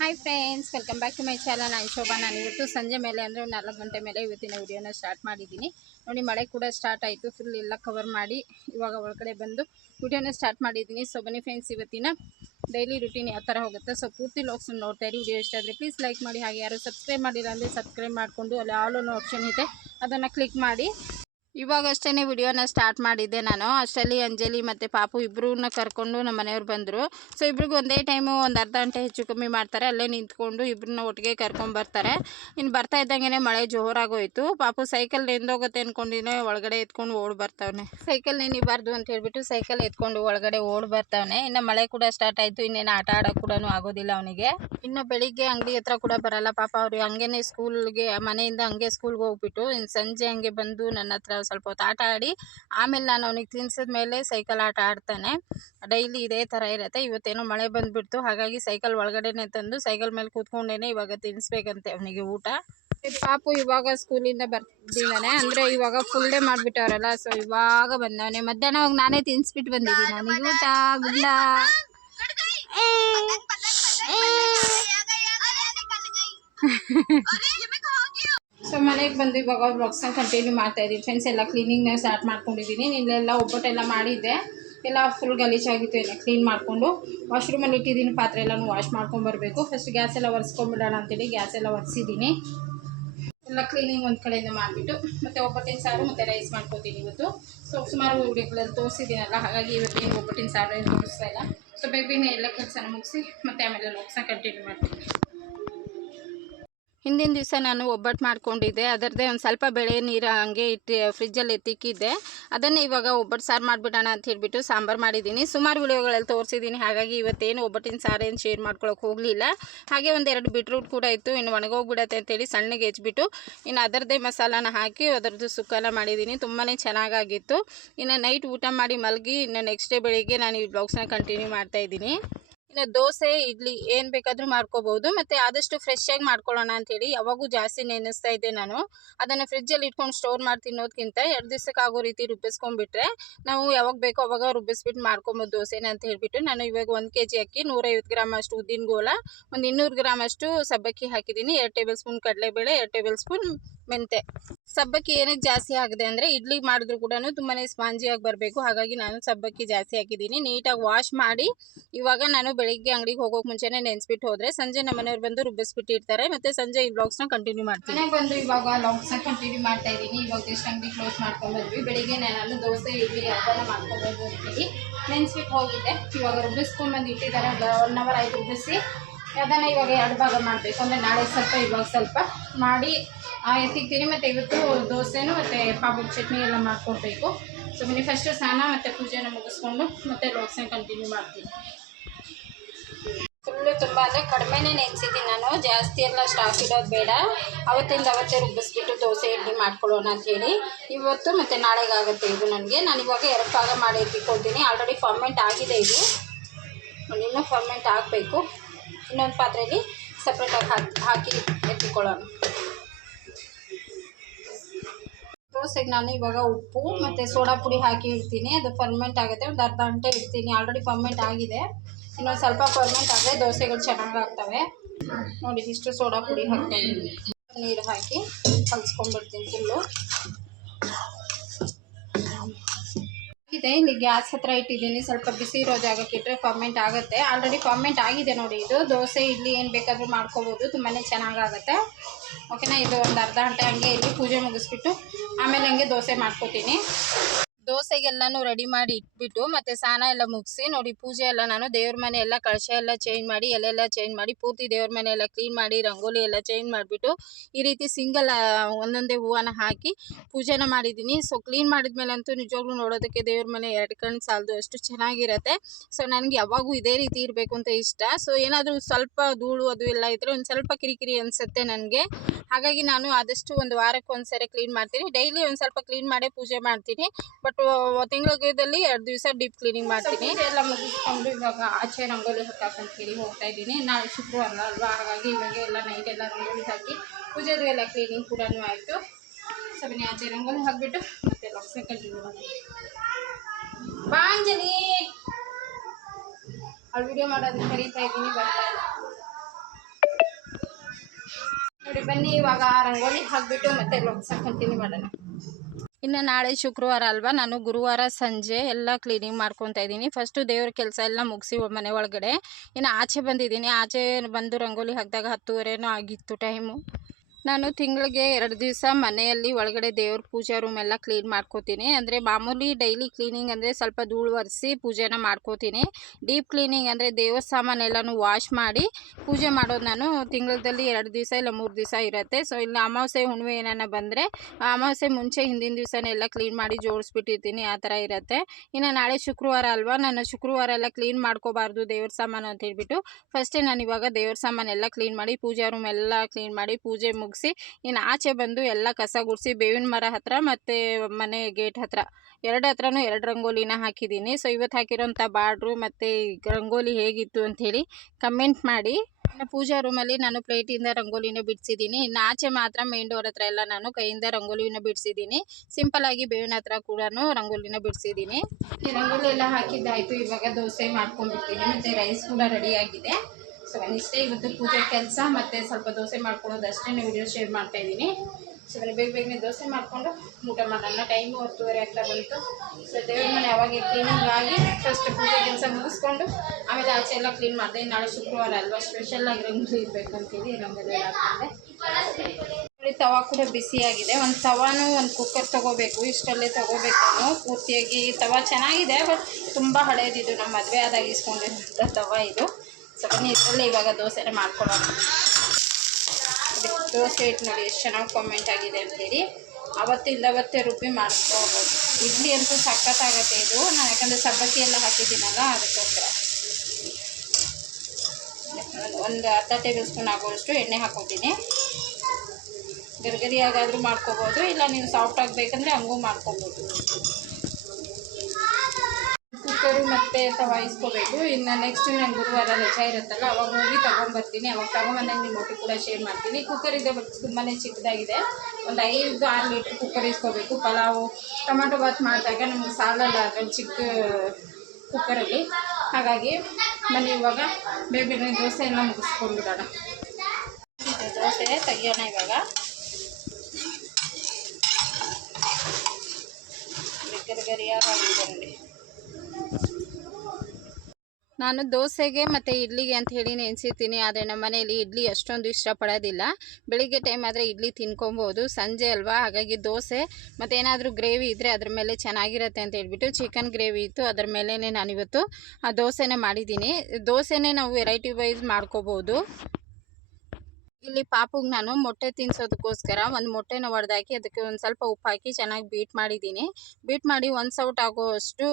Hi friends welcome back to my channel ನಾನು ಶೋಭಾ ನಾನು ಇವತ್ತು ಸಂಜೆ ಮೇಲೆ ಅಂದರೆ ಒಂದು ನಾಲ್ಕು ಗಂಟೆ ಮೇಲೆ ಇವತ್ತಿನ ವಿಡಿಯೋನ ಸ್ಟಾರ್ಟ್ ಮಾಡಿದ್ದೀನಿ. ನೋಡಿ, ಮಳೆ ಕೂಡ ಸ್ಟಾರ್ಟ್ ಆಯಿತು. ಫುಲ್ ಎಲ್ಲ ಕವರ್ ಮಾಡಿ ಇವಾಗ ಒಳಗಡೆ ಬಂದು ವಿಡಿಯೋನ ಸ್ಟಾರ್ಟ್ ಮಾಡಿದ್ದೀನಿ. ಸೊ ಬನ್ನಿ ಫ್ರೆಂಡ್ಸ್ ಇವತ್ತಿನ ಡೈಲಿ ರುಟೀನ್ ಯಾವ ಥರ ಹೋಗುತ್ತೆ. ಸೊ ಪೂರ್ತಿ ಲೋಕ್ಸ್ ನೋಡ್ತಾ ಇರಿ. ವಿಡಿಯೋ ಇಷ್ಟ ಆದರೆ ಪ್ಲೀಸ್ ಲೈಕ್ ಮಾಡಿ. ಹಾಗೆ ಯಾರು ಸಬ್ಸ್ಕ್ರೈಬ್ ಮಾಡಿಲ್ಲ ಅಂದರೆ ಸಬ್ಸ್ಕ್ರೈಬ್ ಮಾಡಿಕೊಂಡು ಅಲ್ಲಿ ಆಲ್ ಅನ್ನೋ ಆಪ್ಷನ್ ಇದೆ. ಅದನ್ನು ಕ್ಲಿಕ್ ಮಾಡಿ. ಇವಾಗಷ್ಟೇ ವಿಡಿಯೋನ ಸ್ಟಾರ್ಟ್ ಮಾಡಿದ್ದೆ ನಾನು. ಅಷ್ಟರಲ್ಲಿ ಅಂಜಲಿ ಮತ್ತು ಪಾಪು ಇಬ್ಬರನ್ನ ಕರ್ಕೊಂಡು ನಮ್ಮ ಮನೆಯವ್ರು ಬಂದರು. ಸೊ ಇಬ್ರಿಗೂ ಒಂದೇ ಟೈಮು ಒಂದು ಅರ್ಧ ಗಂಟೆ ಹೆಚ್ಚು ಕಮ್ಮಿ ಮಾಡ್ತಾರೆ. ಅಲ್ಲೇ ನಿಂತ್ಕೊಂಡು ಇಬ್ಬರನ್ನ ಒಟ್ಟಿಗೆ ಕರ್ಕೊಂಬರ್ತಾರೆ ಇನ್ನು ಬರ್ತಾ ಇದ್ದಂಗೆ ಮಳೆ ಜೋರಾಗೋಯ್ತು. ಪಾಪು ಸೈಕಲ್ ನೆಂದೋಗುತ್ತೆ ಅಂದ್ಕೊಂಡಿನೇ ಒಳಗಡೆ ಎತ್ಕೊಂಡು ಓಡ್ ಬರ್ತಾವನೆ. ಸೈಕಲ್ ನೆನಿಬಾರ್ದು ಅಂತ ಹೇಳ್ಬಿಟ್ಟು ಸೈಕಲ್ ಎತ್ಕೊಂಡು ಒಳಗಡೆ ಓಡ್ ಬರ್ತಾವನೆ. ಇನ್ನು ಮಳೆ ಕೂಡ ಸ್ಟಾರ್ಟ್ ಆಯಿತು. ಇನ್ನೇನು ಆಟ ಆಡೋಕೆ ಕೂಡ ಆಗೋದಿಲ್ಲ ಅವನಿಗೆ. ಇನ್ನು ಬೆಳಿಗ್ಗೆ ಅಂಗಡಿ ಹತ್ರ ಕೂಡ ಬರಲ್ಲ. ಪಾಪ ಅವ್ರು ಹಂಗೇನೆ ಸ್ಕೂಲ್ಗೆ ಮನೆಯಿಂದ ಹಂಗೆ ಸ್ಕೂಲ್ಗೆ ಹೋಗ್ಬಿಟ್ಟು, ಇನ್ನು ಸಂಜೆ ಹಂಗೆ ಬಂದು ನನ್ನ ಹತ್ರ ಸ್ವಲ್ಪ ಹೊತ್ತು ಆಟ ಆಡಿ ಆಮೇಲೆ ನಾನು ಅವನಿಗೆ ತಿನ್ಸಿದ ಮೇಲೆ ಸೈಕಲ್ ಆಟ ಆಡ್ತಾನೆ ಡೈಲಿ ಇದೇ ಥರ ಇರುತ್ತೆ ಇವತ್ತೇನೋ ಮಳೆ ಬಂದುಬಿಡ್ತು ಹಾಗಾಗಿ ಸೈಕಲ್ ಒಳಗಡೆನೆ ತಂದು ಸೈಕಲ್ ಮೇಲೆ ಕೂತ್ಕೊಂಡೇನೆ ಇವಾಗ ತಿನ್ನಿಸ್ಬೇಕಂತೆ ಅವನಿಗೆ ಊಟ ಪಾಪು ಇವಾಗ ಸ್ಕೂಲಿಂದ ಬರ್ತಿದ್ದಾನೆ ಅಂದರೆ ಇವಾಗ ಫುಲ್ ಡೇ ಮಾಡಿಬಿಟ್ಟವ್ರಲ್ಲ ಸೊ ಇವಾಗ ಬಂದವನೇ ಮಧ್ಯಾಹ್ನ ಹೋಗಿ ನಾನೇ ತಿನ್ನಿಸ್ಬಿಟ್ಟು ಬಂದಿದ್ದೀನಿ ನನಗೆ ಊಟ ಗುಡ್ಡ ಸೊ ಮನೆಗೆ ಬಂದು ಇವಾಗ ಬ್ಲಾಗ್ಸ್ನ ಕಂಟಿನ್ಯೂ ಮಾಡ್ತಾ ಫ್ರೆಂಡ್ಸ್ ಎಲ್ಲ ಕ್ಲೀನಿಂಗ್ನ ಸ್ಟಾರ್ಟ್ ಮಾಡ್ಕೊಂಡಿದ್ದೀನಿ. ಇಲ್ಲೆಲ್ಲ ಒಬ್ಬಟ್ಟೆಲ್ಲ ಮಾಡಿದ್ದೆ. ಎಲ್ಲ ಫುಲ್ ಗಲೀಜಾಗಿತ್ತು ಎಲ್ಲ ಕ್ಲೀನ್ ಮಾಡಿಕೊಂಡು. ವಾಶ್ರೂಮಲ್ಲಿ ಇಟ್ಟಿದ್ದೀನಿ, ಪಾತ್ರೆ ಎಲ್ಲನೂ ವಾಶ್ ಮಾಡ್ಕೊಂಡು ಬರಬೇಕು. ಫಸ್ಟ್ ಗ್ಯಾಸ್ ಎಲ್ಲ ಒರೆಸ್ಕೊಂಡ್ಬಿಡೋಣ ಅಂತೇಳಿ ಗ್ಯಾಸ್ ಎಲ್ಲ ಒರೆಸಿದ್ದೀನಿ. ಎಲ್ಲ ಕ್ಲೀನಿಂಗ್ ಒಂದು ಕಡೆಯಿಂದ ಮಾಡಿಬಿಟ್ಟು, ಮತ್ತು ಒಬ್ಬಟ್ಟಿನ ಸಾರು ಮತ್ತು ರೈಸ್ ಮಾಡ್ಕೋತೀನಿ ಇವತ್ತು. ಸೊ ಸುಮಾರು ವಿಡಿಯೋಗಳಲ್ಲಿ ತೋರಿಸಿದ್ದೀನಲ್ಲ, ಹಾಗಾಗಿ ಇವತ್ತೇನು ಒಬ್ಬಟ್ಟಿನ ಸಾರು ಏನು ತೋರಿಸ್ತಾ ಇಲ್ಲ. ಸೊ ಬೇಬಿನೇ ಎಲ್ಲ ಕೆಲಸನ ಮುಗಿಸಿ, ಮತ್ತು ಆಮೇಲೆ ಲೋಕ್ಸನ್ನ ಕಂಟಿನ್ಯೂ ಮಾಡ್ತೀನಿ. ಹಿಂದಿನ ದಿವಸ ನಾನು ಒಬ್ಬಟ್ಟು ಮಾಡಿಕೊಂಡಿದ್ದೆ. ಅದರದ್ದೇ ಒಂದು ಸ್ವಲ್ಪ ಬೆಳೆ ನೀರು ಹಂಗೆ ಇಟ್ಟು, ಫ್ರಿಜ್ಜಲ್ಲಿ ಎತ್ತಿಕ್ಕಿದ್ದೆ ಅದನ್ನೇ ಇವಾಗ ಒಬ್ಬಟ್ಟು ಸಾರು ಮಾಡಿಬಿಡೋಣ ಅಂತ ಹೇಳ್ಬಿಟ್ಟು ಸಾಂಬಾರು ಮಾಡಿದ್ದೀನಿ. ಸುಮಾರು ವಿಡಿಯೋಗಳಲ್ಲಿ ತೋರಿಸಿದ್ದೀನಿ. ಹಾಗಾಗಿ ಇವತ್ತೇನು ಒಬ್ಬಟ್ಟಿನ ಸಾರು ಏನು ಶೇರ್ ಮಾಡ್ಕೊಳಕ್ಕೆ ಹೋಗಲಿಲ್ಲ. ಹಾಗೆ ಒಂದೆರಡು ಬೀಟ್ರೂಟ್ ಕೂಡ ಇತ್ತು. ಇನ್ನು ಒಣಗೋಗ್ಬಿಡತ್ತೆ ಅಂತೇಳಿ ಸಣ್ಣಗೆ ಹೆಚ್ಚಿಬಿಟ್ಟು ಇನ್ನು ಅದರದ್ದೇ ಮಸಾಲಾನ ಹಾಕಿ ಅದರದ್ದು ಸುಕ್ಕಲ್ಲ ಮಾಡಿದ್ದೀನಿ. ತುಂಬಾ ಚೆನ್ನಾಗಾಗಿತ್ತು. ಇನ್ನು ನೈಟ್ ಊಟ ಮಾಡಿ ಮಲಗಿ, ಇನ್ನು ನೆಕ್ಸ್ಟ್ ಡೇ ಬೆಳಿಗ್ಗೆ ನಾನು ಈ ಬ್ಲಾಗ್ಸ್ನ ಕಂಟಿನ್ಯೂ ಮಾಡ್ತಾಯಿದ್ದೀನಿ ಇನ್ನು ದೋಸೆ, ಇಡ್ಲಿ ಏನು ಬೇಕಾದರೂ ಮಾಡ್ಕೋಬಹುದು ಮತ್ತು ಆದಷ್ಟು ಫ್ರೆಶ್ ಆಗಿ ಮಾಡ್ಕೊಳ್ಳೋಣ ಅಂತೇಳಿ ಯಾವಾಗೂ ಜಾಸ್ತಿ ನೆನೆಸ್ತಾ ಇದ್ದೆ ನಾನು. ಅದನ್ನು ಫ್ರಿಜ್ಜಲ್ಲಿ ಇಟ್ಕೊಂಡು ಸ್ಟೋರ್ ಮಾಡಿ ತಿನ್ನೋದಕ್ಕಿಂತ ಎರಡು ದಿವಸಕ್ಕೆ ಆಗೋ ರೀತಿ ರುಬ್ಬಿಸ್ಕೊಂಡ್ಬಿಟ್ರೆ ನಾವು ಯಾವಾಗ ಬೇಕೋ ಅವಾಗ ರುಬ್ಬಿಸ್ಬಿಟ್ಟು ಮಾಡ್ಕೊಬೋದು ದೋಸೆನ ಅಂತ ಹೇಳಿಬಿಟ್ಟು ನಾನು ಇವಾಗ ಒಂದು ಕೆ ಜಿ ಅಕ್ಕಿ, ನೂರೈವತ್ತು ಗ್ರಾಮ್ ಅಷ್ಟು ಉದ್ದಿನ ಗೋಲ, ಒಂದು ಇನ್ನೂರು ಗ್ರಾಮ್ ಅಷ್ಟು ಸಬ್ಬಕ್ಕಿ ಹಾಕಿದ್ದೀನಿ. ಎರಡು ಟೇಬಲ್ ಸ್ಪೂನ್ ಕಡಲೆಬೇಳೆ, ಎರಡು ಟೇಬಲ್ ಸ್ಪೂನ್ ಮೆಂತೆ. ಸಬ್ಬಕ್ಕಿ ಏನಕ್ಕೆ ಜಾಸ್ತಿ ಆಗಿದೆ ಅಂದರೆ ಇಡ್ಲಿ ಮಾಡಿದ್ರು ಕೂಡ ತುಂಬಾ ಸ್ಪಾಂಜಿಯಾಗಿ ಬರಬೇಕು. ಹಾಗಾಗಿ ನಾನು ಸಬ್ಬಕ್ಕಿ ಜಾಸ್ತಿ ಹಾಕಿದ್ದೀನಿ. ನೀಟಾಗಿ ವಾಶ್ ಮಾಡಿ. ಇವಾಗ ನಾನು ಬೆಳಿಗ್ಗೆ ಅಂಗಡಿಗೆ ಹೋಗೋಕೆ ಮುಂಚೆನೇ ನೆನೆಸ್ಬಿಟ್ಟು ಹೋದರೆ ಸಂಜೆ ನಮ್ಮ ಮನೆಯವ್ರು ಬಂದು ರುಬ್ಬಿಸ್ಬಿಟ್ಟಿರ್ತಾರೆ. ಮತ್ತು ಸಂಜೆ ಈ ಬ್ಲಾಗ್ಸ್ನ ಕಂಟಿನ್ಯೂ ಮಾಡ್ತೀನಿ. ಮನೆಗೆ ಬಂದು ಇವಾಗ ಲಾಗ್ಸ್ನ ಕಂಟಿನ್ಯೂ ಮಾಡ್ತಾ ಇದ್ದೀನಿ. ಇವಾಗ ಜಸ್ಟ್ ಅಂಗಡಿ ಕ್ಲೋಸ್ ಮಾಡ್ಕೊಂಡ್ಬಂದ್ವಿ ಬೆಳಿಗ್ಗೆ ನಾನು ದೋಸೆ, ಇಡ್ಲಿ ಹಬ್ಬನ ಮಾಡ್ಕೊಬೋದು ಅಂತೀನಿ ನೆನೆಸ್ಬಿಟ್ಟು ಹೋಗಿದ್ದೆ. ಇವಾಗ ರುಬ್ಬಿಸ್ಕೊಂಡು ಬಂದು ಇಟ್ಟಿದ್ದಾರೆ. ಒನ್ ಅವರ್ ಆಯಿತು ರುಬ್ಬಿಸಿ. ಅದನ್ನು ಇವಾಗ ಎರಡು ಭಾಗ ಮಾಡಬೇಕು. ಅಂದರೆ ನಾಳೆ ಸ್ವಲ್ಪ, ಇವಾಗ ಸ್ವಲ್ಪ ಮಾಡಿ ಎತ್ತಿಕ್ತೀನಿ ಮತ್ತು ಇವತ್ತು ದೋಸೆನೂ ಮತ್ತು ಪಾಪದ ಚಟ್ನಿ ಎಲ್ಲ ಮಾಡ್ಕೊಡ್ಬೇಕು. ಸೊ ಬನ್ನಿ ಫಸ್ಟ್ ಸ್ನಾನ ಮತ್ತು ಪೂಜೆನ ಮುಗಿಸ್ಕೊಂಡು ಮತ್ತೆ ಲೋಕ್ಸನ್ನ ಕಂಟಿನ್ಯೂ ಮಾಡ್ತೀನಿ. ಫುಲ್ಲು ತುಂಬ ಅಂದರೆ ಕಡಿಮೆನೇ ನೆನೆಸಿದ್ದೀನಿ ನಾನು. ಜಾಸ್ತಿ ಎಲ್ಲ ಸ್ಟಾಕ್ ಇಡೋದು ಬೇಡ. ಅವತ್ತಿಂದ ಅವತ್ತೇ ರುಬ್ಬಿಸ್ಬಿಟ್ಟು ದೋಸೆ, ಇಡ್ಲಿ ಮಾಡ್ಕೊಳ್ಳೋಣ ಅಂಥೇಳಿ ಇವತ್ತು ಮತ್ತು ನಾಳೆಗಾಗುತ್ತೆ ಇದು ನನಗೆ. ನಾನು ಇವಾಗ ಎರಡು ಭಾಗ ಮಾಡಿ ಎತ್ತಿಕೊಳ್ತೀನಿ. ಆಲ್ರೆಡಿ ಫರ್ಮೆಂಟ್ ಆಗಿದೆ ಇದು. ಇನ್ನೂ ಫರ್ಮೆಂಟ್ ಆಗಬೇಕು. ಇನ್ನೊಂದು ಪಾತ್ರೆಯಲ್ಲಿ ಸಪ್ರೇಟಾಗಿ ಹಾಕಿ ಹಾಕಿ ಎತ್ತಿಕೊಳ್ಳೋಣ. ದೋಸೆಗೆ ನಾನು ಇವಾಗ ಉಪ್ಪು ಮತ್ತು ಸೋಡಾ ಪುಡಿ ಹಾಕಿ ಇಡ್ತೀನಿ. ಅದು ಫರ್ಮೆಂಟ್ ಆಗುತ್ತೆ. ಒಂದು ಅರ್ಧ ಗಂಟೆ ಇಡ್ತೀನಿ. ಆಲ್ರೆಡಿ ಫರ್ಮೆಂಟ್ ಆಗಿದೆ. ಇನ್ನೊಂದು ಸ್ವಲ್ಪ ಫರ್ಮೆಂಟ್ ಆದರೆ ದೋಸೆಗಳು ಚೆನ್ನಾಗಿ ಆಗ್ತವೆ. ನೋಡಿ, ಇಷ್ಟು ಸೋಡಾ ಪುಡಿ ಹಾಕ್ತೀನಿ ನೀರು ಹಾಕಿ ಕಲಿಸ್ಕೊಂಡ್ಬಿಡ್ತೀನಿ ಫುಲ್ಲು ಇದೆ. ಇಲ್ಲಿ ಗ್ಯಾಸ್ ಹತ್ರ ಇಟ್ಟಿದ್ದೀನಿ. ಸ್ವಲ್ಪ ಬಿಸಿ ಇರೋ ಜಾಗಕ್ಕೆ ಇಟ್ಟರೆ ಫರ್ಮೆಂಟ್ ಆಗುತ್ತೆ. ಆಲ್ರೆಡಿ ಫರ್ಮೆಂಟ್ ಆಗಿದೆ ನೋಡಿ ಇದು. ದೋಸೆ, ಇಡ್ಲಿ ಏನು ಬೇಕಾದರೂ ಮಾಡ್ಕೋಬೋದು. ತುಂಬಾ ಚೆನ್ನಾಗಾಗತ್ತೆ. ಓಕೆನಾ ಇದು ಒಂದು ಅರ್ಧ ಗಂಟೆ ಹಂಗೆ ಇಲ್ಲಿ ಪೂಜೆ ಮುಗಿಸ್ಬಿಟ್ಟು ಆಮೇಲೆ ಹಂಗೆ ದೋಸೆ ಮಾಡ್ಕೋತೀನಿ. ದೋಸೆಗೆಲ್ಲನೂ ರೆಡಿ ಮಾಡಿ ಇಟ್ಬಿಟ್ಟು ಮತ್ತೆ ಸ್ನಾನ ಎಲ್ಲ ಮುಗಿಸಿ ನೋಡಿ ಪೂಜೆ ಎಲ್ಲ ನಾನು ದೇವ್ರ ಮನೆ ಎಲ್ಲ ಕಳಶ ಎಲ್ಲ ಚೇಂಜ್ ಮಾಡಿ ಎಲ್ಲೆಲ್ಲ ಚೇಂಜ್ ಮಾಡಿ ಪೂರ್ತಿ ದೇವ್ರ ಮನೆ ಎಲ್ಲ ಕ್ಲೀನ್ ಮಾಡಿ ರಂಗೋಲಿ ಎಲ್ಲ ಚೇಂಜ್ ಮಾಡಿಬಿಟ್ಟು ಈ ರೀತಿ ಸಿಂಗಲ್ ಒಂದೊಂದೇ ಹೂವನ್ನ ಹಾಕಿ ಪೂಜೆನ ಮಾಡಿದ್ದೀನಿ. ಸೊ ಕ್ಲೀನ್ ಮಾಡಿದ್ಮೇಲಂತೂ ನಿಜವಾಗ್ಲೂ ನೋಡೋದಕ್ಕೆ ದೇವ್ರ ಮನೆ ಎರಡು ಕಣ್ಣು ಸಾಲದು ಅಷ್ಟು ಚೆನ್ನಾಗಿರುತ್ತೆ. ಸೊ ನನಗೆ ಯಾವಾಗೂ ಇದೇ ರೀತಿ ಇರಬೇಕು ಅಂತ ಇಷ್ಟ. ಸೊ ಏನಾದರೂ ಸ್ವಲ್ಪ ಧೂಳು ಅದು ಎಲ್ಲ ಇದ್ದರೆ ಒಂದು ಸ್ವಲ್ಪ ಕಿರಿಕಿರಿ ಅನಿಸುತ್ತೆ ನನಗೆ. ಹಾಗಾಗಿ ನಾನು ಆದಷ್ಟು ಒಂದು ವಾರಕ್ಕೆ ಒಂದು ಕ್ಲೀನ್ ಮಾಡ್ತೀನಿ. ಡೈಲಿ ಒಂದು ಸ್ವಲ್ಪ ಕ್ಲೀನ್ ಮಾಡೇ ಪೂಜೆ ಮಾಡ್ತೀನಿ. ಬಟ್ ತಿಂಗಳಿಗೆ ಎರಡು ದಿವಸ ಡೀಪ್ ಕ್ಲೀನಿಂಗ್ ಮಾಡ್ತೀನಿ. ಎಲ್ಲ ಮುಗಿಸ್ಕೊಂಡು ಇವಾಗ ಆಚೆ ರಂಗೋಲಿ ಹಾಕಂತೇಳಿ ಹೋಗ್ತಾ ಇದ್ದೀನಿ. ನಾಳೆ ಶುಕ್ರವಾರ ಅಲ್ವಾ? ಹಾಗಾಗಿ ಇವಾಗ ಎಲ್ಲ ನೈಟ್ ಎಲ್ಲ ರಂಗೋಲಿ ಹಾಕಿ ಪೂಜೆದು ಎಲ್ಲ ಕ್ಲೀನಿಂಗ್ ಕೂಡ ಆಯಿತು. ಸೊ ಆಚೆ ರಂಗೋಲಿ ಹಾಕಿಬಿಟ್ಟು ಮತ್ತೆ ಲಕ್ಷ್ಮಿ ಬಾಂಜಲಿ ಅಲ್ಲಿ. ವಿಡಿಯೋ ಮಾಡೋದಕ್ಕೆ ಕರೀತಾ ಇದ್ದೀನಿ ಬರ್ತಾ ಇಲ್ಲ. ನೋಡಿ ಬನ್ನಿ ಇವಾಗ ರಂಗೋಲಿ ಹಾಕ್ಬಿಟ್ಟು ಮತ್ತೆ ಲಕ್ಷ ಕಂಟಿನ್ಯೂ ಮಾಡೋಣ. ಇನ್ನು ನಾಳೆ ಶುಕ್ರವಾರ ಅಲ್ವಾ? ನಾನು ಗುರುವಾರ, ಸಂಜೆ ಎಲ್ಲ ಕ್ಲೀನಿಂಗ್ ಮಾಡ್ಕೊತಾ ಇದ್ದೀನಿ. ಫಸ್ಟು ದೇವ್ರ ಕೆಲಸ ಎಲ್ಲ ಮುಗಿಸಿ ಮನೆ ಒಳಗಡೆ. ಇನ್ನು ಆಚೆ ಬಂದಿದ್ದೀನಿ. ಆಚೆ ಬಂದು ರಂಗೋಲಿ ಹಾಕಿದಾಗ ಹತ್ತುವರೆನೂ ಆಗಿತ್ತು ಟೈಮು ನಾನು ತಿಂಗಳಿಗೆ ಎರಡು ದಿವಸ ಮನೆಯಲ್ಲಿ ಒಳಗಡೆ ದೇವ್ರ ಪೂಜಾ ರೂಮ್ ಎಲ್ಲ ಕ್ಲೀನ್ ಮಾಡ್ಕೋತೀನಿ. ಅಂದರೆ ಮಾಮೂಲಿ ಡೈಲಿ ಕ್ಲೀನಿಂಗ್ ಅಂದರೆ ಸ್ವಲ್ಪ ಧೂಳು ಒರೆಸಿ ಪೂಜೆನ ಮಾಡ್ಕೋತೀನಿ. ಡೀಪ್ ಕ್ಲೀನಿಂಗ್ ಅಂದರೆ ದೇವ್ರ ಸಾಮಾನೆಲ್ಲನೂ ವಾಶ್ ಮಾಡಿ ಪೂಜೆ ಮಾಡೋದು ನಾನು ತಿಂಗಳಲ್ಲಿ ಎರಡು ದಿವಸ ಇಲ್ಲ ಮೂರು ದಿವಸ ಇರುತ್ತೆ. ಸೊ ಇಲ್ಲಿ ಅಮಾವಾಸ್ಯೆ ಹುಣ್ಣಿಮೆ ಏನಾನ ಬಂದರೆ ಅಮಾವಾಸ್ಯೆ ಮುಂಚೆ ಹಿಂದಿನ ದಿವಸನೇ ಎಲ್ಲ ಕ್ಲೀನ್ ಮಾಡಿ ಜೋಡಿಸ್ಬಿಟ್ಟಿರ್ತೀನಿ. ಆ ಥರ ಇರುತ್ತೆ. ಇನ್ನು ನಾಳೆ ಶುಕ್ರವಾರ ಅಲ್ವಾ? ನಾನು ಶುಕ್ರವಾರ ಎಲ್ಲ ಕ್ಲೀನ್ ಮಾಡ್ಕೋಬಾರ್ದು ದೇವ್ರ ಸಾಮಾನು ಅಂತ ಹೇಳ್ಬಿಟ್ಟು ಫಸ್ಟೇ ನಾನು ಇವಾಗ ದೇವ್ರ ಸಾಮಾನೆಲ್ಲ ಕ್ಲೀನ್ ಮಾಡಿ ಪೂಜಾ ರೂಮ್ ಎಲ್ಲ ಕ್ಲೀನ್ ಮಾಡಿ ಪೂಜೆ ಮುಗಿ ಮುಗಿಸಿ ಇನ್ನು ಆಚೆ ಬಂದು ಎಲ್ಲ ಕಸ ಗುಡಿಸಿ ಬೇವಿನ ಮರ ಹತ್ರ ಮತ್ತು ಮನೆ ಗೇಟ್ ಹತ್ರ. ಎರಡು ಹತ್ರನೂ ಎರಡು ರಂಗೋಲಿನ ಹಾಕಿದ್ದೀನಿ. ಸೊ ಇವತ್ತು ಹಾಕಿರೋಂಥ ಬಾರ್ಡ್ರು ಮತ್ತು ರಂಗೋಲಿ ಹೇಗಿತ್ತು ಅಂಥೇಳಿ ಕಮೆಂಟ್ ಮಾಡಿ. ಪೂಜಾ ರೂಮಲ್ಲಿ ನಾನು ಪ್ಲೇಟಿಂದ ರಂಗೋಲಿನ ಬಿಡಿಸಿದ್ದೀನಿ. ಇನ್ನು ಆಚೆ ಮಾತ್ರ ಮೇನ್ ಡೋರ್ ಹತ್ರ ಎಲ್ಲ ನಾನು ಕೈಯಿಂದ ರಂಗೋಲಿನ ಬಿಡಿಸಿದ್ದೀನಿ. ಸಿಂಪಲ್ ಆಗಿ ಬೇವಿನ ಹತ್ರ ಕೂಡ ರಂಗೋಲಿನ ಬಿಡಿಸಿದ್ದೀನಿ. ರಂಗೋಲಿ ಎಲ್ಲ ಹಾಕಿದ್ದಾಯಿತು. ಇವಾಗ ದೋಸೆ ಮಾಡ್ಕೊಂಡ್ಬಿಡ್ತೀನಿ. ಮತ್ತು ರೈಸ್ ಕೂಡ ರೆಡಿಯಾಗಿದೆ ಸೊ ಇಷ್ಟೇ ಇವತ್ತು ಪೂಜೆ ಕೆಲಸ ಮತ್ತು ಸ್ವಲ್ಪ ದೋಸೆ ಮಾಡ್ಕೊಳ್ಳೋದು ಅಷ್ಟೇ ವಿಡಿಯೋ ಶೇರ್ ಮಾಡ್ತಾ ಇದ್ದೀನಿ. ಸೊ ಬೇಗ ಬೇಗನೆ ದೋಸೆ ಮಾಡಿಕೊಂಡು ಊಟ ಮಾಡೋಣ. ಟೈಮು ಹತ್ತುವರೆ ಆಗ್ತಾ ಬಂತು. ಸೊ ದೇವ್ರ ಮನೆ ಯಾವಾಗ ಕ್ಲೀನಿಂಗ್ ಆಗಿ ಫಸ್ಟ್ ಪೂಜೆ ಕೆಲಸ ಮುಗಿಸ್ಕೊಂಡು ಆಮೇಲೆ ಆಚೆ ಎಲ್ಲ ಕ್ಲೀನ್ ಮಾಡಿದೆ. ನಾಳೆ ಶುಕ್ರವಾರ ಅಲ್ವಾ? ಸ್ಪೆಷಲಾಗಿ ರಂಗೋಲಿ ಇರಬೇಕಂತೀವಿ ರಂಗೋಲಿ ನೋಡಿ, ತವಾ ಕೂಡ ಬಿಸಿಯಾಗಿದೆ ಒಂದು ತವಾನು ಒಂದು ಕುಕ್ಕರ್ ತೊಗೋಬೇಕು. ಇಷ್ಟಲ್ಲೇ ತೊಗೋಬೇಕು ಪೂರ್ತಿಯಾಗಿ ತವ ಚೆನ್ನಾಗಿದೆ ಬಟ್ ತುಂಬ ಹಳೇದಿದು. ನಮ್ಮ ಮದುವೆ ಆದಾಗ ಇಸ್ಕೊಂಡಿರೋಂಥ ತವಾ ಇದು. ಸ್ವಲ್ಪ ನೀರಲ್ಲಿ ಇವಾಗ ದೋಸೆನ ಮಾಡ್ಕೊಳ್ಳೋಣ ದೋಸೆ ಹಿಟ್ಟು ನೋಡಿ ಎಷ್ಟು ಚೆನ್ನಾಗಿ ಕಾಮೆಂಟ್ ಆಗಿದೆ ಅಂತೇಳಿ ಅವತ್ತಿಂದ ಅವತ್ತೇ ರುಬ್ಬಿ ಮಾಡ್ಕೋಬೋದು ಇಡ್ಲಿ ಅಂತೂ ಸಖತ್ತಾಗತ್ತೆ ಇದು ನಾನು ಯಾಕಂದರೆ ಸಬ್ಬಕ್ಕಿ ಎಲ್ಲ ಹಾಕಿದ್ದೀನಲ್ಲ ಅದಕ್ಕೋಸ್ಕರ ಒಂದು ಅರ್ಧ ಟೇಬಲ್ ಸ್ಪೂನ್ ಆಗೋಷ್ಟು ಎಣ್ಣೆ ಹಾಕೋತೀನಿ ಗರಿಗರಿಯಾಗಾದರೂ ಮಾಡ್ಕೋಬೋದು ಇಲ್ಲ ನೀವು ಸಾಫ್ಟ್ ಆಗಬೇಕಂದ್ರೆ ಹಂಗೂ ಮಾಡ್ಕೋಬೋದು ಅವರು ಮತ್ತೆ ತವಾಯಿಸ್ಕೋಬೇಕು ಇನ್ನು ನೆಕ್ಸ್ಟ್ ನಾನು ಗುರುವಾರ ರಜಾ ಇರುತ್ತಲ್ಲ, ಅವಾಗ ಹೋಗಿ ತೊಗೊಂಡ್ಬರ್ತೀನಿ ಅವಾಗ ತೊಗೊಂಬಂದಾಗ ನಿಮ್ಮ ಒಟ್ಟಿಗೆ ಕೂಡ ಶೇರ್ ಮಾಡ್ತೀನಿ. ಕುಕ್ಕರಿದೆ ಬಟ್ ತುಂಬಾ ಚಿಕ್ಕದಾಗಿದೆ. ಒಂದು ಐದು, ಆರು ಲೀಟ್ರ್ ಕುಕ್ಕರ್ ಇಸ್ಕೋಬೇಕು. ಪಲಾವು, ಟೊಮೆಟೊ ಬಾತ್ ಮಾಡಿದಾಗ ನಮಗೆ ಸಾಲಲ್ಲ ಅದ್ರಲ್ಲಿ ಚಿಕ್ಕ ಕುಕ್ಕರಲ್ಲಿ ಹಾಗಾಗಿ ಮನೆ ಇವಾಗ ಬೇಬಿನ ದೋಸೆ ಎಲ್ಲ ಮುಗಿಸ್ಕೊಂಡ್ಬಿಡೋಣ. ದೋಸೆ ತೆಗಿಯೋಣ ಇವಾಗ. ಗರಿಗರಿಯಾಗಿ ಆಗಿದೆ ನೋಡಿ. ನಾನು ದೋಸೆಗೆ ಮತ್ತು ಇಡ್ಲಿಗೆ ಅಂತ ಹೇಳಿ ನೆನೆಸಿರ್ತೀನಿ, ಆದರೆ ನಮ್ಮ ಮನೆಯಲ್ಲಿ ಇಡ್ಲಿ ಅಷ್ಟೊಂದು ಇಷ್ಟಪಡೋದಿಲ್ಲ. ಬೆಳಿಗ್ಗೆ ಟೈಮ್ ಆದರೆ ಇಡ್ಲಿ ತಿನ್ಕೊಬೋದು, ಸಂಜೆ ಅಲ್ವಾ? ಹಾಗಾಗಿ ದೋಸೆ, ಮತ್ತು ಏನಾದರೂ ಗ್ರೇವಿ ಇದ್ದರೆ ಅದ್ರ ಮೇಲೆ ಚೆನ್ನಾಗಿರುತ್ತೆ ಅಂತ ಹೇಳ್ಬಿಟ್ಟು ಚಿಕನ್ ಗ್ರೇವಿ ಇತ್ತು, ಅದ್ರ ಮೇಲೇ ನಾನಿವತ್ತು ಆ ದೋಸೆನೇ ಮಾಡಿದ್ದೀನಿ. ದೋಸೆನೇ ನಾವು ವೆರೈಟಿ ವೈಸ್ ಮಾಡ್ಕೋಬೋದು. ಇಲ್ಲಿ ಪಾಪುಗೆ ನಾನು ಮೊಟ್ಟೆ ತಿನ್ಸೋದಕ್ಕೋಸ್ಕರ ಒಂದು ಮೊಟ್ಟೆನ ಹೊಡೆದಾಕಿ ಅದಕ್ಕೆ ಒಂದು ಸ್ವಲ್ಪ ಉಪ್ಪು ಹಾಕಿ ಚೆನ್ನಾಗಿ ಬೀಟ್ ಮಾಡಿದ್ದೀನಿ. ಬೀಟ್ ಮಾಡಿ ಒಂದು ಸೌಟ್ ಆಗೋವಷ್ಟು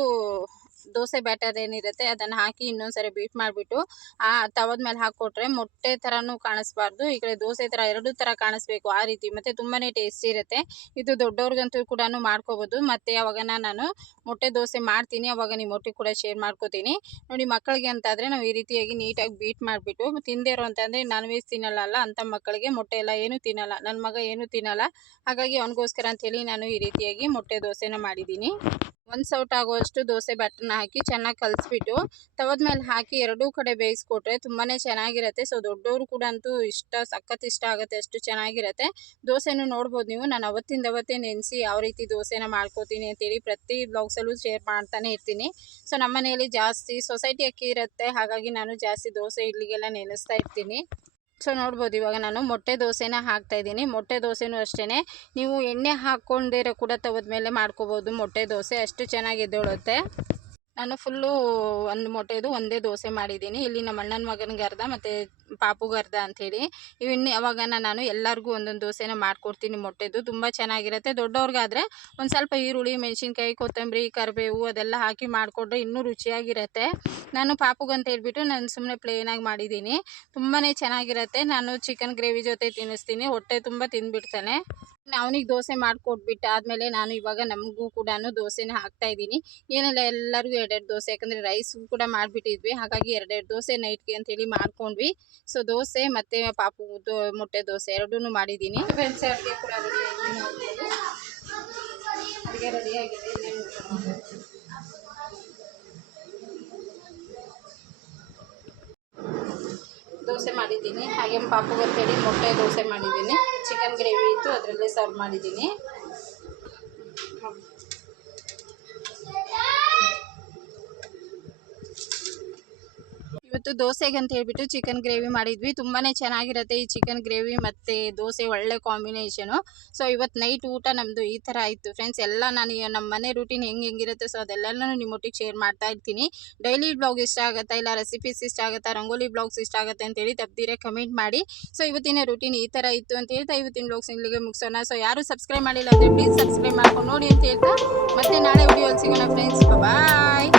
ದೋಸೆ ಬ್ಯಾಟರ್ ಏನಿರುತ್ತೆ ಅದನ್ನು ಹಾಕಿ ಇನ್ನೊಂದ್ಸರಿ ಬೀಟ್ ಮಾಡಿಬಿಟ್ಟು, ಆ ತವದ ಮೇಲೆ ಹಾಕಿಕೊಟ್ರೆ ಮೊಟ್ಟೆ ಥರನೂ ಕಾಣಿಸ್ಬಾರ್ದು. ಈ ಕಡೆ ದೋಸೆ ಥರ ಎರಡು ಥರ ಕಾಣಿಸ್ಬೇಕು ಆ ರೀತಿ. ಮತ್ತು ತುಂಬಾ ಟೇಸ್ಟಿ ಇರುತ್ತೆ. ಇದು ದೊಡ್ಡವ್ರಿಗಂತೂ ಕೂಡ ಮಾಡ್ಕೋಬೋದು. ಮತ್ತು ಅವಾಗ ನಾನು ಮೊಟ್ಟೆ ದೋಸೆ ಮಾಡ್ತೀನಿ, ಅವಾಗ ನಿಮ್ಮ ಮೊಟ್ಟೆ ಕೂಡ ಶೇರ್ ಮಾಡ್ಕೋತೀನಿ. ನೋಡಿ ಮಕ್ಕಳಿಗೆ ಅಂತಾದರೆ ನಾವು ಈ ರೀತಿಯಾಗಿ ನೀಟಾಗಿ ಬೀಟ್ ಮಾಡಿಬಿಟ್ಟು ತಿಂದೇ ಇರೋ ಅಂತಂದರೆ ನಾನ್ ವೆಜ್ ತಿನ್ನಲ್ಲ ಅಂತ ಮಕ್ಕಳಿಗೆ ಮೊಟ್ಟೆ ಎಲ್ಲ ಏನೂ ತಿನ್ನಲ್ಲ. ನನ್ನ ಮಗ ಏನೂ ತಿನ್ನಲ್ಲ. ಹಾಗಾಗಿ ಅವನಿಗೋಸ್ಕರ ಹೇಳಿ ನಾನು ಈ ರೀತಿಯಾಗಿ ಮೊಟ್ಟೆ ದೋಸೆನ ಮಾಡಿದ್ದೀನಿ. ಒಂದು ಸೌಟ್ ಆಗುವಷ್ಟು ದೋಸೆ ನ ಹಾಕಿ ಚೆನ್ನಾಗಿ ಕಲಿಸ್ಬಿಟ್ಟು ತವದ ಮೇಲೆ ಹಾಕಿ ಎರಡೂ ಕಡೆ ಬೇಯಿಸ್ಕೊಟ್ರೆ ತುಂಬಾ ಚೆನ್ನಾಗಿರುತ್ತೆ. ಸೊ ದೊಡ್ಡವರು ಕೂಡ ಅಂತೂ ಇಷ್ಟ, ಸಖತ್ ಇಷ್ಟ ಆಗುತ್ತೆ, ಅಷ್ಟು ಚೆನ್ನಾಗಿರುತ್ತೆ. ದೋಸೆನೂ ನೋಡ್ಬೋದು ನೀವು. ನಾನು ಅವತ್ತಿಂದ ಅವತ್ತೇ ನೆನೆಸಿ ಯಾವ ರೀತಿ ದೋಸೆನ ಮಾಡ್ಕೋತೀನಿ ಅಂತೇಳಿ ಪ್ರತಿ ಬ್ಲಾಗ್ಸಲ್ಲೂ ಶೇರ್ ಮಾಡ್ತಾನೆ ಇರ್ತೀನಿ. ಸೊ ನಮ್ಮ ಮನೆಯಲ್ಲಿ ಜಾಸ್ತಿ ಸೊಸೈಟಿ ಅಕ್ಕಿ ಇರುತ್ತೆ. ಹಾಗಾಗಿ ನಾನು ಜಾಸ್ತಿ ದೋಸೆ ಇಡ್ಲಿಗೆಲ್ಲ ನೆನೆಸ್ತಾ ಇರ್ತೀನಿ. ಸೊ ನೋಡ್ಬೋದು, ಇವಾಗ ನಾನು ಮೊಟ್ಟೆ ದೋಸೆನ ಹಾಕ್ತಾಯಿದ್ದೀನಿ ಮೊಟ್ಟೆ ದೋಸೆನೂ ಅಷ್ಟೇ ನೀವು ಎಣ್ಣೆ ಹಾಕ್ಕೊಂಡಿರೋ ಕೂಡ ಮೇಲೆ ಮಾಡ್ಕೋಬೋದು. ಮೊಟ್ಟೆ ದೋಸೆ ಅಷ್ಟು ಚೆನ್ನಾಗಿದ್ದೇಳುತ್ತೆ ನಾನು ಫುಲ್ಲು ಒಂದು ಮೊಟ್ಟೆದು ಒಂದೇ ದೋಸೆ ಮಾಡಿದ್ದೀನಿ. ಇಲ್ಲಿ ನಮ್ಮ ಅಣ್ಣನ ಮಗನಿಗೆ ಅರ್ಧ, ಮತ್ತು ಪಾಪುಗೆ ಅರ್ಧ ಅಂಥೇಳಿ. ಇವನ್ನ ಯಾವಾಗನ ನಾನು ಎಲ್ಲರಿಗೂ ಒಂದೊಂದು ದೋಸೆನ ಮಾಡಿಕೊಡ್ತೀನಿ ಮೊಟ್ಟೆದು. ತುಂಬ ಚೆನ್ನಾಗಿರುತ್ತೆ. ದೊಡ್ಡವ್ರಿಗಾದರೆ ಒಂದು ಸ್ವಲ್ಪ ಈರುಳ್ಳಿ, ಮೆಣಸಿನ್ಕಾಯಿ, ಕೊತ್ತಂಬರಿ, ಕರಿಬೇವು ಅದೆಲ್ಲ ಹಾಕಿ ಮಾಡ್ಕೊಂಡ್ರೆ ಇನ್ನೂ ರುಚಿಯಾಗಿರುತ್ತೆ. ನಾನು ಪಾಪುಗಂತ ಹೇಳಿಬಿಟ್ಟು ನಾನು ಸುಮ್ಮನೆ ಪ್ಲೇನಾಗಿ ಮಾಡಿದ್ದೀನಿ. ತುಂಬಾ ಚೆನ್ನಾಗಿರುತ್ತೆ. ನಾನು ಚಿಕನ್ ಗ್ರೇವಿ ಜೊತೆ ತಿನ್ನಿಸ್ತೀನಿ. ಹೊಟ್ಟೆ ತುಂಬ ತಿಂದುಬಿಡ್ತಾನೆ ಅವನಿಗೆ ದೋಸೆ ಮಾಡಿಕೊಟ್ಬಿಟ್ಟು ಆದಮೇಲೆ ನಾನು ಇವಾಗ ನಮಗೂ ಕೂಡ ದೋಸೆನ ಹಾಕ್ತಾ ಇದ್ದೀನಿ. ಏನೆಲ್ಲ ಎಲ್ಲರಿಗೂ ಎರಡೆರಡು ದೋಸೆ ಯಾಕಂದರೆ ರೈಸ್ ಕೂಡ ಮಾಡಿಬಿಟ್ಟಿದ್ವಿ. ಹಾಗಾಗಿ ಎರಡೆರಡು ದೋಸೆ ನೈಟ್ಗೆ ಅಂತೇಳಿ ಮಾಡ್ಕೊಂಡ್ವಿ. ಸೊ ದೋಸೆ ಮತ್ತು ಪಾಪು ಮೊಟ್ಟೆ ದೋಸೆ ಎರಡೂ ಮಾಡಿದ್ದೀನಿ. ಫ್ರೆಂಡ್ಸ್ ಅಡುಗೆ ಕೂಡ ರೆಡಿ ದೋಸೆ ಮಾಡಿದ್ದೀನಿ. ಹಾಗೆ ಪಾಪು ಬರ್ತೇಳಿ ಮೊಟ್ಟೆ ದೋಸೆ ಮಾಡಿದ್ದೀನಿ. ಚಿಕನ್ ಗ್ರೇವಿ ಇತ್ತು, ಅದರಲ್ಲೇ ಸರ್ವ್ ಮಾಡಿದ್ದೀನಿ. ಇವತ್ತು ದೋಸೆಗೆ ಅಂತ ಹೇಳ್ಬಿಟ್ಟು ಚಿಕನ್ ಗ್ರೇವಿ ಮಾಡಿದ್ವಿ. ತುಂಬಾ ಚೆನ್ನಾಗಿರುತ್ತೆ ಈ ಚಿಕನ್ ಗ್ರೇವಿ ಮತ್ತು ದೋಸೆ ಒಳ್ಳೆ ಕಾಂಬಿನೇಷನು ಸೊ ಇವತ್ತು ನೈಟ್ ಊಟ ನಮ್ಮದು ಈ ಥರ ಆಯಿತು. ಫ್ರೆಂಡ್ಸ್ ಎಲ್ಲ ನಾನು ನಮ್ಮ ಮನೆ ರೂಟೀನ್ ಹೆಂಗೆ ಹೆಂಗಿರುತ್ತೆ ಸೊ ಅದೆಲ್ಲನೂ ನಿಮ್ಮೊಟ್ಟಿಗೆ ಶೇರ್ ಮಾಡ್ತಾ ಇರ್ತೀನಿ. ಡೈಲಿ ಬ್ಲಾಗ್ ಇಷ್ಟ ಆಗುತ್ತಾ, ಇಲ್ಲ ರೆಸಿಪೀಸ್ ಇಷ್ಟ ಆಗುತ್ತಾ, ರಂಗೋಲಿ ಬ್ಲಾಗ್ಸ್ ಇಷ್ಟ ಆಗುತ್ತೆ ಅಂತೇಳಿ ತಪ್ಪದಿರೇ ಕಮೆಂಟ್ ಮಾಡಿ. ಸೊ ಇವತ್ತಿನ ರೂಟೀನ್ ಈ ಥರ ಇತ್ತು ಅಂತ ಹೇಳ್ತಾ ಇವತ್ತಿನ ಬ್ಲಾಗ್ಸ್ ಇಲ್ಲಿಗೆ ಮುಗಿಸೋಣ. ಸೊ ಯಾರು ಸಬ್ಸ್ಕ್ರೈಬ್ ಮಾಡಿಲ್ಲ ಅಂದರೆ ಪ್ಲೀಸ್ ಸಬ್ಸ್ಕ್ರೈಬ್ ಮಾಡ್ಕೊಂಡು ನೋಡಿ ಅಂತ ಹೇಳ್ತಾ ಮತ್ತೆ ನಾಳೆ ವಿಡಿಯೋ ಸಿಗೋಣ ಫ್ರೆಂಡ್ಸ್ ಬಾಯ್